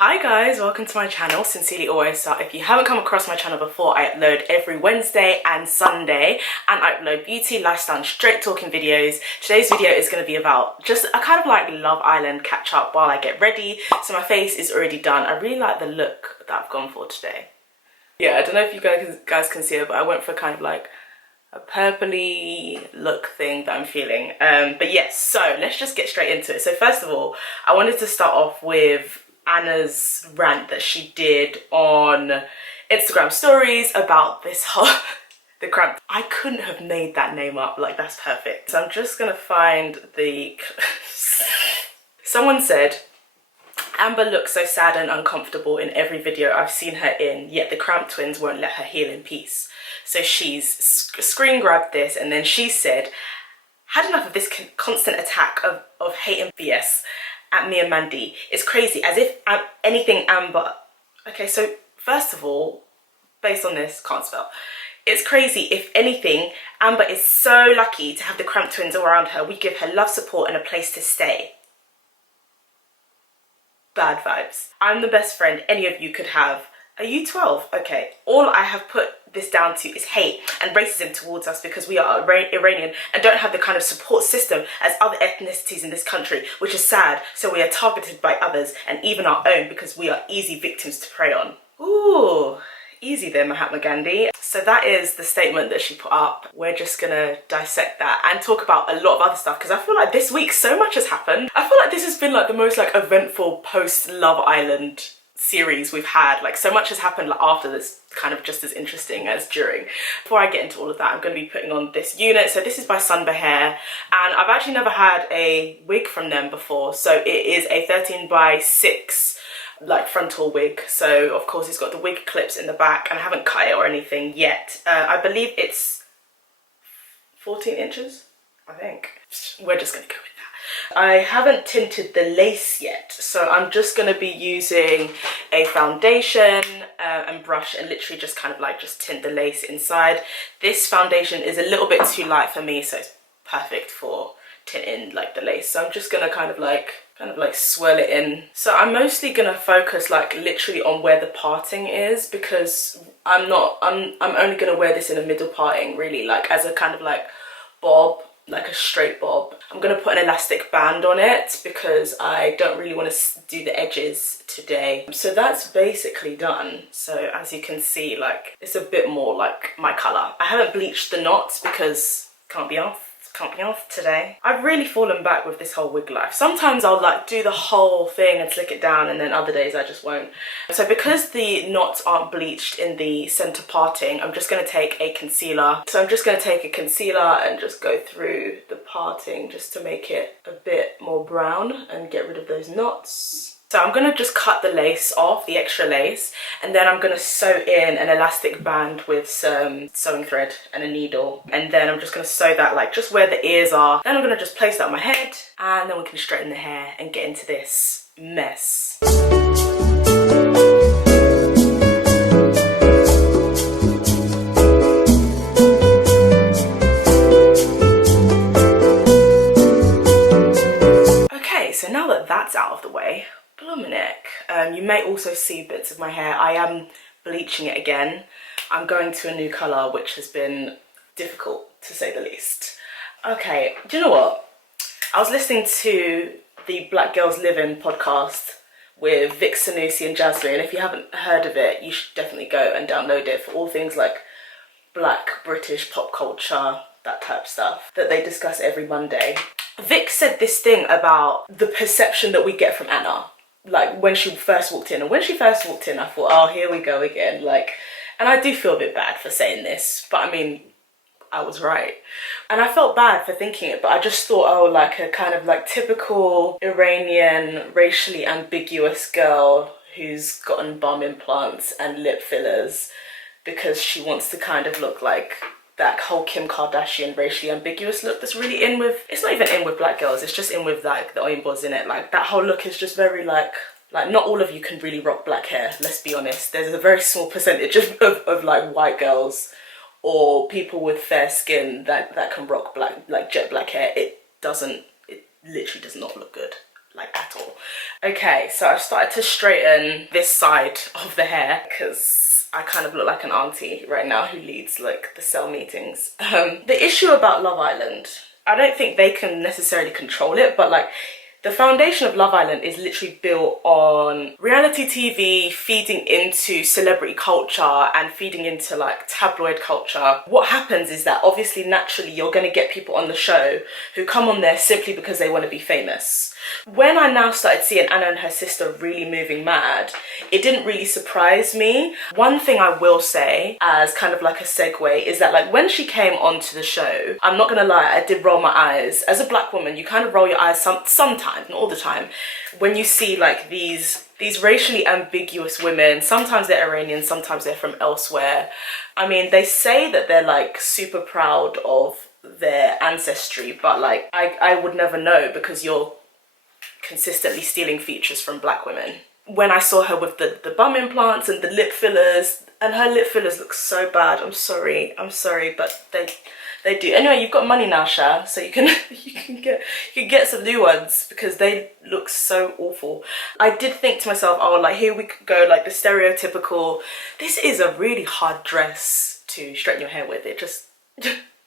Hi guys, welcome to my channel, Sincerelyoghosa. If you haven't come across my channel before, I upload every Wednesday and Sunday, and I upload beauty, lifestyle and straight talking videos. Today's video is going to be about just a kind of like Love Island catch up while I get ready. So my face is already done. I really like the look that I've gone for today. Yeah, I don't know if you guys can see it, but I went for kind of like a purpley look thing that I'm feeling. But yes, so let's just get straight into it. So first of all, I wanted to start off with Anna's rant that she did on Instagram stories about this whole the CRAMP. I couldn't have made that name up, like that's perfect. So I'm just gonna find the someone said, Amber looks so sad and uncomfortable in every video I've seen her in, yet the CRAMP twins won't let her heal in peace. So she's screen grabbed this and then she said, had enough of this constant attack of hate and BS at me and Mandy. It's crazy, as if anything Amber... Okay, so first of all, based on this, can't spell. It's crazy, if anything, Amber is so lucky to have the CRAMP twins around her. We give her love, support and a place to stay. Bad vibes. I'm the best friend any of you could have. Are you 12? Okay, all I have put this down to is hate and racism towards us because we are Iranian and don't have the kind of support system as other ethnicities in this country, which is sad. So we are targeted by others and even our own because we are easy victims to prey on. Ooh, easy there, Mahatma Gandhi. So that is the statement that she put up. We're just gonna dissect that and talk about a lot of other stuff because I feel like this week so much has happened. I feel like this has been like the most like eventful post Love Island series we've had. Like so much has happened like, after this, kind of just as interesting as during. Before I get into all of that, I'm going to be putting on this unit. So this is by Sunber hair, and I've actually never had a wig from them before. So it is a 13x6 like frontal wig. So of course it's got the wig clips in the back and I haven't cut it or anything yet. I believe it's 14 inches, I think. We're just going to go with that. I haven't tinted the lace yet, so I'm just going to be using a foundation and brush and literally just kind of like just tint the lace inside. This foundation is a little bit too light for me, so it's perfect for tinting like the lace. So I'm just going to kind of like swirl it in. So I'm mostly going to focus like literally on where the parting is because I'm only going to wear this in a middle parting really, like as a kind of like bob, like a straight bob. I'm going to put an elastic band on it because I don't really want to do the edges today. So that's basically done. So as you can see, like it's a bit more like my colour. I haven't bleached the knots because can't be off today. I've really fallen back with this whole wig life. Sometimes I'll like do the whole thing and slick it down and then other days I just won't. So because the knots aren't bleached in the center parting, I'm just going to take a concealer. So I'm just going to take a concealer and just go through the parting just to make it a bit more brown and get rid of those knots. So I'm going to just cut the lace off, the extra lace, and then I'm going to sew in an elastic band with some sewing thread and a needle. And then I'm just going to sew that like just where the ears are. Then I'm going to just place that on my head and then we can straighten the hair and get into this mess. Okay, so now that that's out of the way, you may also see bits of my hair. I am bleaching it again. I'm going to a new colour, which has been difficult to say the least. Okay, do you know what? I was listening to the Black Girls Live In podcast with Vic Sanusi and Jasmine, and if you haven't heard of it, you should definitely go and download it for all things like Black British pop culture, that type of stuff that they discuss every Monday. Vic said this thing about the perception that we get from Anna. Like when she first walked in, and when she first walked in I thought, oh, here we go again, like, and I do feel a bit bad for saying this, but I mean I was right and I felt bad for thinking it, but I just thought, oh, like a kind of like typical Iranian racially ambiguous girl who's gotten bum implants and lip fillers because she wants to kind of look like that whole Kim Kardashian racially ambiguous look that's really in with, it's not even in with black girls, it's just in with like the oimbos in it. Like that whole look is just very like not all of you can really rock black hair, let's be honest. There's a very small percentage of like white girls or people with fair skin that can rock black, like jet black hair. It literally does not look good. like at all. Okay, so I've started to straighten this side of the hair because I kind of look like an auntie right now who leads like the cell meetings. The issue about Love Island, I don't think they can necessarily control it, but like the foundation of Love Island is literally built on reality TV feeding into celebrity culture and feeding into like tabloid culture. What happens is that obviously naturally you're going to get people on the show who come on there simply because they want to be famous. When I now started seeing Anna and her sister really moving mad, it didn't really surprise me. One thing I will say as kind of like a segue is that like when she came onto the show, I'm not gonna lie, I did roll my eyes. As a black woman, you kind of roll your eyes sometimes, not all the time, when you see like these racially ambiguous women. Sometimes they're Iranian, sometimes they're from elsewhere. I mean, they say that they're like super proud of their ancestry, but like I would never know because you're consistently stealing features from black women. When I saw her with the bum implants and the lip fillers, and her lip fillers look so bad. I'm sorry, but they do. Anyway, you've got money now, Sha, so you can get some new ones because they look so awful. I did think to myself, oh, like here we could go like the stereotypical, this is a really hard dress to straighten your hair with. It just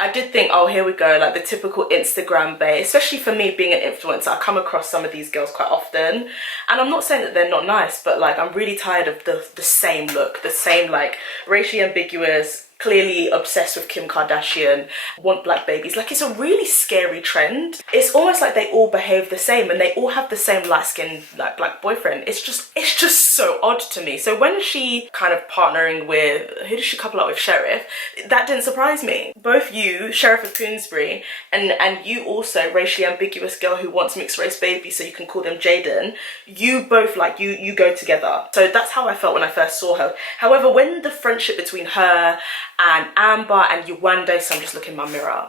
I did think, oh, here we go, like the typical Instagram bae, especially for me being an influencer. I come across some of these girls quite often, and I'm not saying that they're not nice, but like I'm really tired of the same look, the same like racially ambiguous, clearly obsessed with Kim Kardashian, want black babies. Like it's a really scary trend. It's almost like they all behave the same and they all have the same light-skinned like black boyfriend. It's just so odd to me. So when she kind of partnering with, who did she couple up with? Sheriff. That didn't surprise me. Both you, Sheriff of Queensbury, and you also, racially ambiguous girl who wants mixed race babies so you can call them Jaden, you both like, you go together. So that's how I felt when I first saw her. However, when the friendship between her and Amber and Yewande, so I'm just looking in my mirror,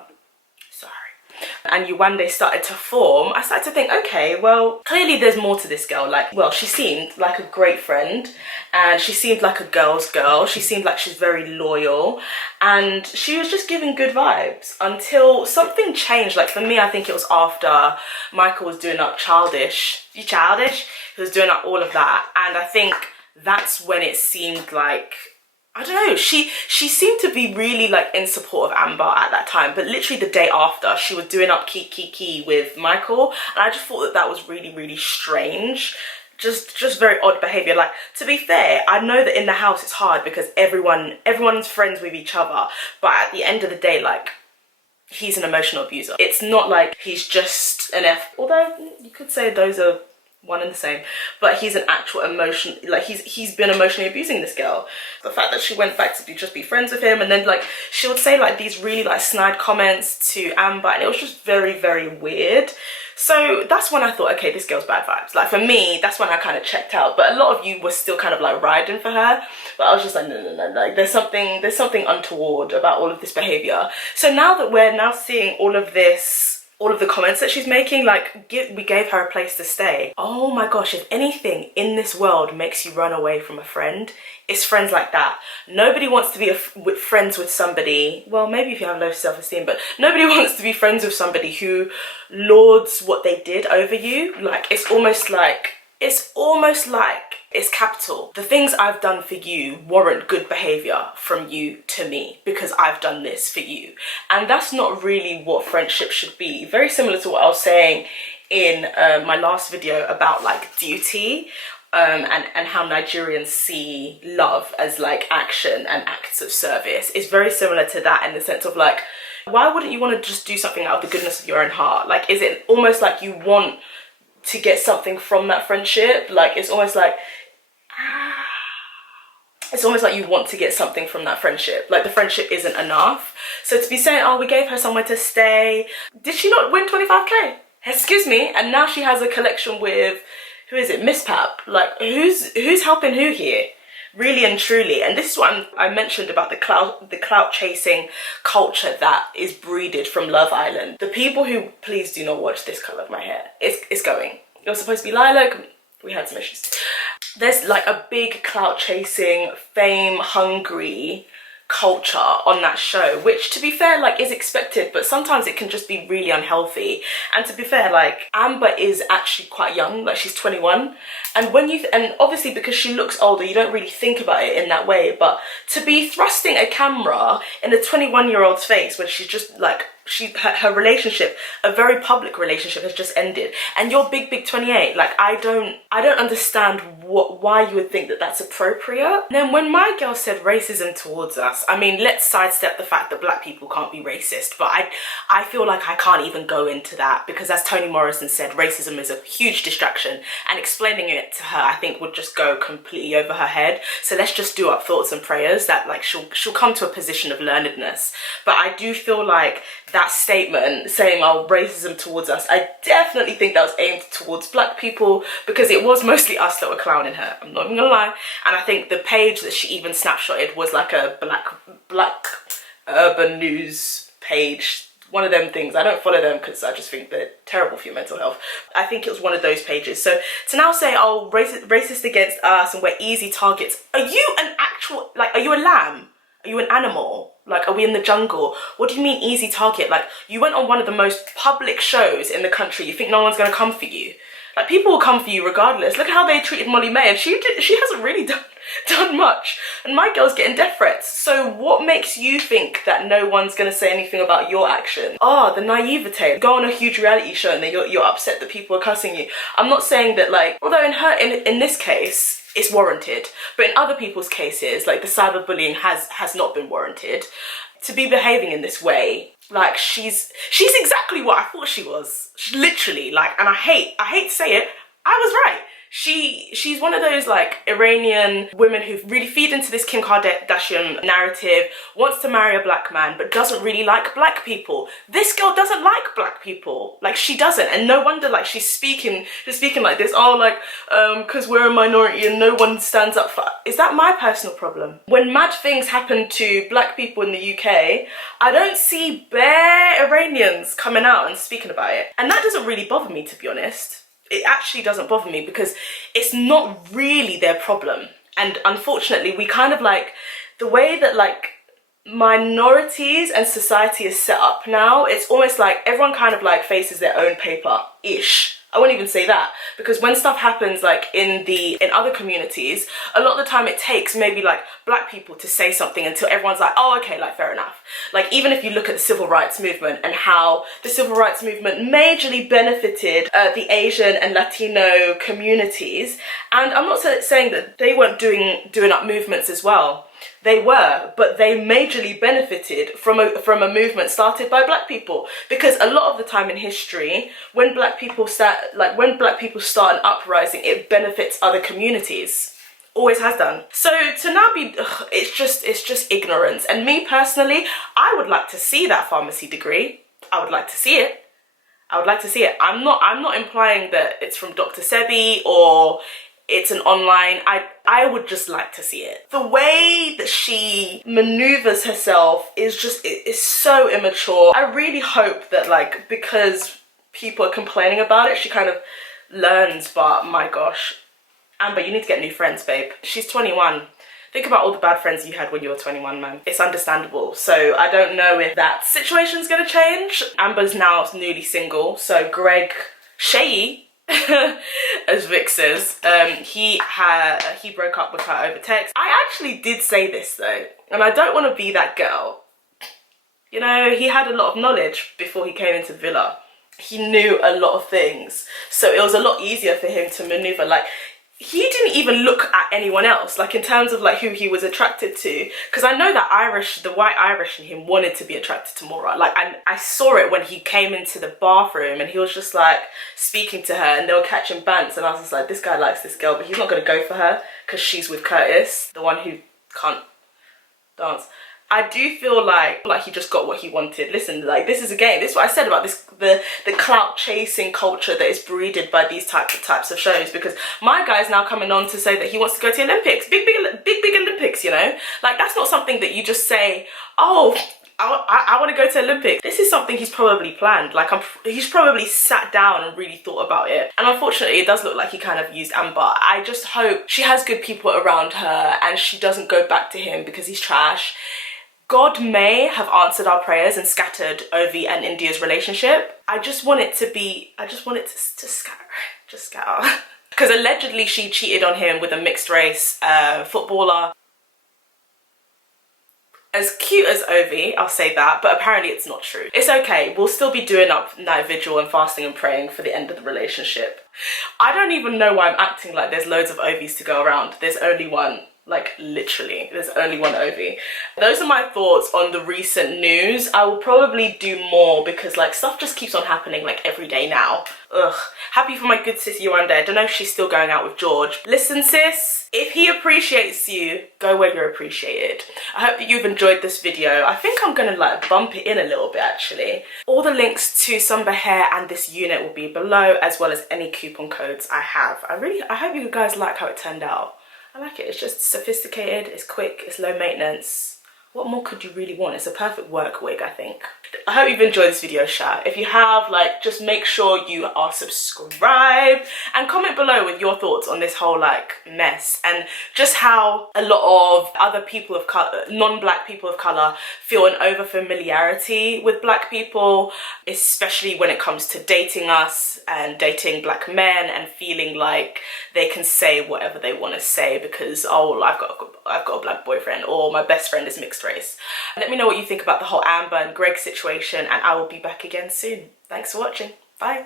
sorry, and Yewande started to form, I started to think, okay, well, clearly there's more to this girl. Like, well, she seemed like a great friend and she seemed like a girl's girl. She seemed like she's very loyal and she was just giving good vibes until something changed. Like for me, I think it was after Michael was doing up Childish. You childish? He was doing up all of that. And I think that's when it seemed like, I don't know, she seemed to be really like in support of Amber at that time, but literally the day after she was doing up Kiki with Michael, and I just thought that was really, really strange. Just very odd behavior. Like, to be fair, I know that in the house it's hard because everyone's friends with each other, but at the end of the day, like, he's an emotional abuser. It's not like he's just an although you could say those are one and the same, but he's an actual emotion, like he's been emotionally abusing this girl. The fact that she went back to just be friends with him, and then like she would say like these really like snide comments to Amber, and it was just very, very weird. So that's when I thought, okay, this girl's bad vibes. Like for me, that's when I kind of checked out, but a lot of you were still kind of like riding for her, but I was just like, no, like there's something untoward about all of this behavior. So now that we're now seeing all of the comments that she's making, like we gave her a place to stay. Oh my gosh, if anything in this world makes you run away from a friend, it's friends like that. Nobody wants to be friends with somebody, well, maybe if you have low self-esteem, but nobody wants to be friends with somebody who lords what they did over you. Like it's almost like it's capital. The things I've done for you warrant good behavior from you to me because I've done this for you. And that's not really what friendship should be. Very similar to what I was saying in my last video about like duty, and how Nigerians see love as like action and acts of service. It's very similar to that in the sense of like, why wouldn't you want to just do something out of the goodness of your own heart? Like, is it almost like you want to get something from that friendship? Like it's almost like you want to get something from that friendship. Like the friendship isn't enough. So to be saying, oh, we gave her somewhere to stay, did she not win 25k? Excuse me. And now she has a collection with, who is it, Miss Pap? Like who's helping who here? Really and truly. And this is what I mentioned about the clout chasing culture that is breeded from Love Island. The people who, please do not watch this colour of my hair. It's going. It was supposed to be lilac. We had some issues. There's like a big clout chasing, fame hungry culture on that show, which to be fair, like, is expected, but sometimes it can just be really unhealthy. And to be fair, like, Amber is actually quite young, like she's 21, and when you and obviously because she looks older, you don't really think about it in that way, but to be thrusting a camera in a 21-year-old's face when she's just like, her relationship, a very public relationship, has just ended, and you're big 28. Like, I don't understand why you would think that that's appropriate. And then when my girl said racism towards us, I mean, let's sidestep the fact that black people can't be racist, but I feel like I can't even go into that, because as Toni Morrison said, racism is a huge distraction, and explaining it to her I think would just go completely over her head. So let's just do up thoughts and prayers that like she'll come to a position of learnedness. But I do feel like that statement saying, oh, racism towards us, I definitely think that was aimed towards black people, because it was mostly us that were clowning her, I'm not even gonna lie. And I think the page that she even snapshotted was like a black urban news page, one of them things. I don't follow them because I just think they're terrible for your mental health. I think it was one of those pages. So to now say, oh, racist against us and we're easy targets, are you an actual, like, are you a lamb? Are you an animal? Like, are we in the jungle? What do you mean easy target? Like, you went on one of the most public shows in the country. You think no one's gonna come for you? Like, people will come for you regardless. Look at how they treated Molly May, and she hasn't really done much. And my girl's getting death threats. So what makes you think that no one's gonna say anything about your action? Oh, the naivete. Go on a huge reality show and then you're upset that people are cussing you. I'm not saying that, like, although in this case, it's warranted, but in other people's cases, like the cyberbullying has not been warranted. To be behaving in this way, like, she's exactly what I thought she was. Literally, like, and I hate to say it, I was right. She's one of those like Iranian women who really feed into this Kim Kardashian narrative, wants to marry a black man but doesn't really like black people. This girl doesn't like black people, like, she doesn't, and no wonder, like, she's speaking like this, oh, like, because we're a minority and no one stands up for. Is that my personal problem? When mad things happen to black people in the UK, I don't see bare Iranians coming out and speaking about it, and that doesn't really bother me, to be honest. It actually doesn't bother me because it's not really their problem. And unfortunately, we kind of, like, the way that, like, minorities and society is set up now, it's almost like everyone kind of, like, faces their own paper-ish. I won't even say that, because when stuff happens, like, in other communities, a lot of the time it takes maybe, like, black people to say something until everyone's like, oh, okay, like, fair enough. Like, even if you look at the civil rights movement and how the civil rights movement majorly benefited the Asian and Latino communities, and I'm not saying that they weren't doing up movements as well. They were, but they majorly benefited from a movement started by black people, because a lot of the time in history, when black people start an uprising, it benefits other communities. Always has done. So to now be, it's just ignorance. And me personally, I would like to see that pharmacy degree. I would like to see it. I would like to see it. I'm not implying that it's from Dr. Sebi or it's an online. I would just like to see it. The way that she maneuvers herself is so immature. I really hope that, like, because people are complaining about it, she kind of learns. But my gosh, Amber, you need to get new friends, babe. She's 21. Think about all the bad friends you had when you were 21, man. It's understandable. So I don't know if that situation's gonna change. Amber's now newly single, so Greg Shay, as Vic says, he broke up with her over text. I actually did say this though, and I don't want to be that girl. You know, he had a lot of knowledge before he came into the villa. He knew a lot of things, so it was a lot easier for him to maneuver. Like, he didn't even look at anyone else, like, in terms of, like, who he was attracted to, because I know that the white Irish in him wanted to be attracted to Maura. Like, I saw it when he came into the bathroom and he was just, like, speaking to her and they were catching bants, and I was just like, this guy likes this girl, but he's not going to go for her because she's with Curtis, the one who can't dance. I do feel like he just got what he wanted. Listen, like, this is a game. This is what I said about this, the clout chasing culture that is breeded by these types of shows, because my guy's now coming on to say that he wants to go to the Olympics. Big Olympics, you know? Like, that's not something that you just say, oh, I want to go to Olympics. This is something he's probably planned. Like, he's probably sat down and really thought about it. And unfortunately, it does look like he kind of used Amber. I just hope she has good people around her and she doesn't go back to him because he's trash. God may have answered our prayers and scattered Ovi and India's relationship. I just want it to scatter, just scatter. Because allegedly she cheated on him with a mixed race footballer. As cute as Ovi, I'll say that, but apparently it's not true. It's okay, we'll still be doing up night vigil and fasting and praying for the end of the relationship. I don't even know why I'm acting like there's loads of Ovis to go around. There's only one. Like, literally, there's only one Ovi. Those are my thoughts on the recent news. I will probably do more because, like, stuff just keeps on happening, like, every day now. Ugh. Happy for my good sis Yolanda. I don't know if she's still going out with George. Listen, sis, if he appreciates you, go where you're appreciated. I hope that you've enjoyed this video. I think I'm gonna, like, bump it in a little bit, actually. All the links to Sunber hair and this unit will be below, as well as any coupon codes I have. I hope you guys like how it turned out. I like it. It's just sophisticated, it's quick, it's low maintenance. What more could you really want? It's a perfect work wig, I think. I hope you've enjoyed this video, chat. If you have, like, just make sure you are subscribed and comment below with your thoughts on this whole, like, mess and just how a lot of other people of color, non-black people of color, feel an over familiarity with black people, especially when it comes to dating us and dating black men and feeling like they can say whatever they want to say because, oh, I've got a black boyfriend or my best friend is mixed race. Let me know what you think about the whole Amber and Greg situation, and I will be back again soon. Thanks for watching. Bye.